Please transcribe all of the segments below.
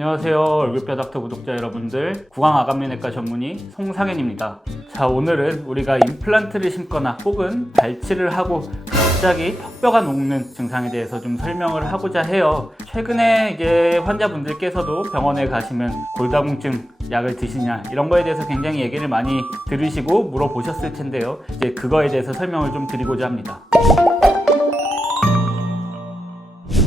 안녕하세요. 얼굴뼈 닥터 구독자 여러분들, 구강아간면외과 전문의 송상현입니다. 자, 오늘은 우리가 임플란트를 심거나 혹은 발치를 하고 갑자기 턱뼈가 녹는 증상에 대해서 좀 설명을 하고자 해요. 최근에 이제 환자분들께서도 병원에 가시면 골다공증 약을 드시냐 이런 거에 대해서 굉장히 얘기를 많이 들으시고 물어보셨을 텐데요. 이제 그거에 대해서 설명을 좀 드리고자 합니다.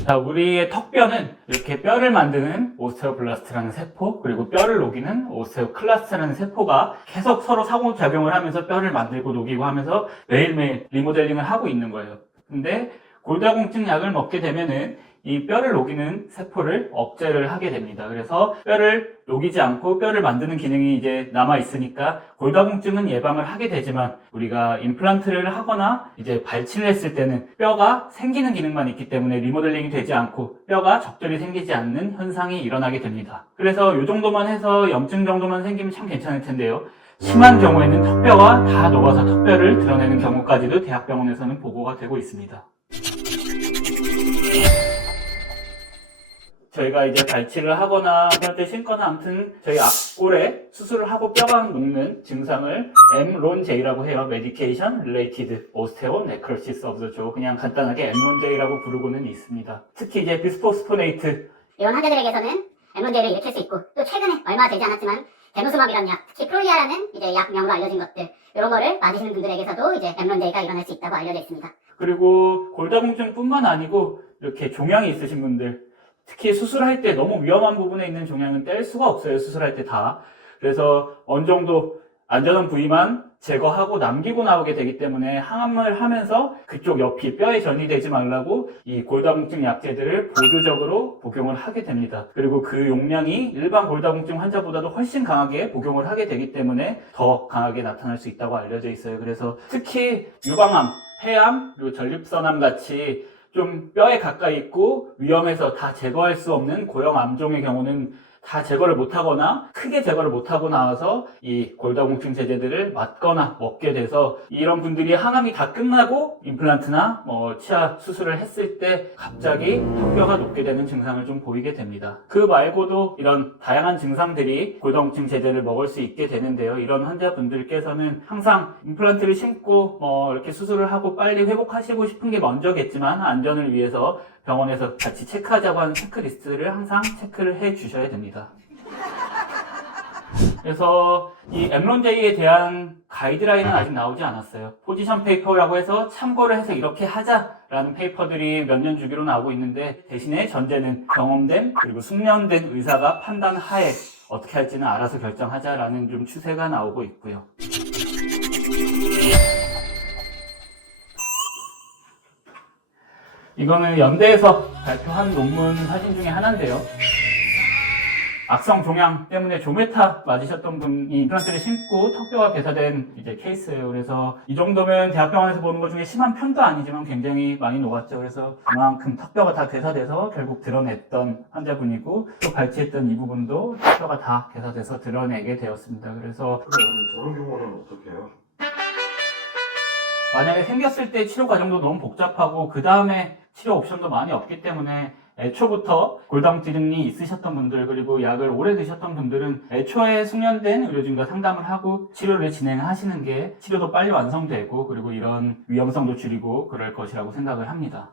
자, 우리의 턱뼈는 이렇게 뼈를 만드는 오스테오블라스트라는 세포, 그리고 뼈를 녹이는 오스테오클라스트라는 세포가 계속 서로 상호작용을 하면서 뼈를 만들고 녹이고 하면서 매일매일 리모델링을 하고 있는 거예요. 근데 골다공증 약을 먹게 되면은 이 뼈를 녹이는 세포를 억제를 하게 됩니다. 그래서 뼈를 녹이지 않고 뼈를 만드는 기능이 이제 남아 있으니까 골다공증은 예방을 하게 되지만 우리가 임플란트를 하거나 이제 발치를 했을 때는 뼈가 생기는 기능만 있기 때문에 리모델링이 되지 않고 뼈가 적절히 생기지 않는 현상이 일어나게 됩니다. 그래서 이 정도만 해서 염증 정도만 생기면 참 괜찮을 텐데요. 심한 경우에는 턱뼈가 다 녹아서 턱뼈를 드러내는 경우까지도 대학병원에서는 보고가 되고 있습니다. 저희가 이제 발치를 하거나 뼈를 심거나 아무튼 저희 앞골에 수술을 하고 뼈가 녹는 증상을 MRON-J라고 해요. Medication Related Osteonecrosis of the Jaw. 그냥 간단하게 MRON-J라고 부르고는 있습니다. 특히 이제 비스포스포네이트 이런 환자들에게서는 MRON-J를 일으킬 수 있고 또 최근에 얼마 되지 않았지만 데노스맙이라는 약, 특히 프롤리아라는 이제 약명으로 알려진 것들 이런 거를 맞으시는 분들에게서도 이제 MRON-J가 일어날 수 있다고 알려져 있습니다. 그리고 골다공증뿐만 아니고 이렇게 종양이 있으신 분들 특히 수술할 때 너무 위험한 부분에 있는 종양은 뗄 수가 없어요. 수술할 때 다. 그래서 어느 정도 안전한 부위만 제거하고 남기고 나오게 되기 때문에 항암을 하면서 그쪽 옆이 뼈에 전이되지 말라고 이 골다공증 약제들을 보조적으로 복용을 하게 됩니다. 그리고 그 용량이 일반 골다공증 환자보다도 훨씬 강하게 복용을 하게 되기 때문에 더 강하게 나타날 수 있다고 알려져 있어요. 그래서 특히 유방암, 폐암, 그리고 전립선암 같이 좀 뼈에 가까이 있고 위험해서 다 제거할 수 없는 고형 암종의 경우는 다 제거를 못하거나 크게 제거를 못하고 나와서 이 골다공증 제제들을 맞거나 먹게 돼서 이런 분들이 항암이 다 끝나고 임플란트나 치아 수술을 했을 때 갑자기 턱뼈가 녹게 되는 증상을 좀 보이게 됩니다. 그 말고도 이런 다양한 증상들이 골다공증 제제를 먹을 수 있게 되는데요. 이런 환자분들께서는 항상 임플란트를 심고 이렇게 수술을 하고 빨리 회복하시고 싶은 게 먼저겠지만 안전을 위해서 병원에서 같이 체크하자고 하는 체크리스트를 항상 체크를 해 주셔야 됩니다. 그래서 이 MRON-J에 대한 가이드라인은 아직 나오지 않았어요. 포지션 페이퍼라고 해서 참고를 해서 이렇게 하자라는 페이퍼들이 몇 년 주기로 나오고 있는데 대신에 전제는 경험된 그리고 숙련된 의사가 판단하에 어떻게 할지는 알아서 결정하자라는 좀 추세가 나오고 있고요. 이거는 연대에서 발표한 논문 사진 중에 하나인데요. 악성 종양 때문에 조메타 맞으셨던 분이 임플란트를 심고 턱뼈가 괴사된 이제 케이스예요. 그래서 이 정도면 대학병원에서 보는 것 중에 심한 편도 아니지만 굉장히 많이 녹았죠. 그래서 그만큼 턱뼈가 다 괴사돼서 결국 드러냈던 환자분이고 또 발치했던 이 부분도 턱뼈가 다 괴사돼서 드러내게 되었습니다. 그래서 저런 경우는 어떻게 해요? 만약에 생겼을 때 치료 과정도 너무 복잡하고 그 다음에 치료 옵션도 많이 없기 때문에 애초부터 골다공증이 있으셨던 분들 그리고 약을 오래 드셨던 분들은 애초에 숙련된 의료진과 상담을 하고 치료를 진행하시는 게 치료도 빨리 완성되고 그리고 이런 위험성도 줄이고 그럴 것이라고 생각을 합니다.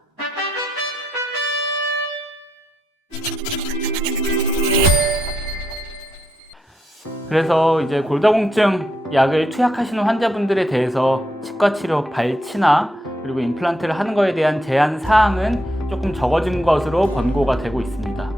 그래서 이제 골다공증 약을 투약하시는 환자분들에 대해서 치과 치료, 발치나 그리고 임플란트를 하는 거에 대한 제한 사항은 조금 적어진 것으로 권고가 되고 있습니다.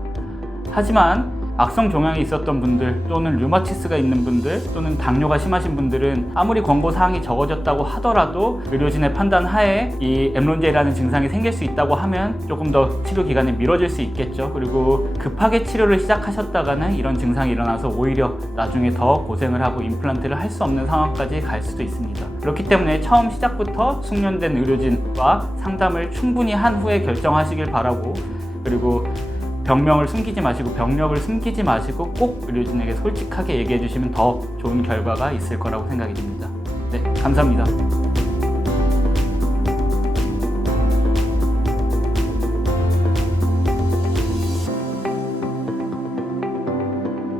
하지만 악성 종양이 있었던 분들 또는 류마티스가 있는 분들 또는 당뇨가 심하신 분들은 아무리 권고 사항이 적어졌다고 하더라도 의료진의 판단 하에 이 MRON-J라는 증상이 생길 수 있다고 하면 조금 더 치료 기간이 미뤄질 수 있겠죠. 그리고 급하게 치료를 시작하셨다가는 이런 증상이 일어나서 오히려 나중에 더 고생을 하고 임플란트를 할 수 없는 상황까지 갈 수도 있습니다. 그렇기 때문에 처음 시작부터 숙련된 의료진과 상담을 충분히 한 후에 결정하시길 바라고 그리고 병명을 숨기지 마시고 병력을 숨기지 마시고 꼭 의료진에게 솔직하게 얘기해 주시면 더 좋은 결과가 있을 거라고 생각이 듭니다. 네, 감사합니다.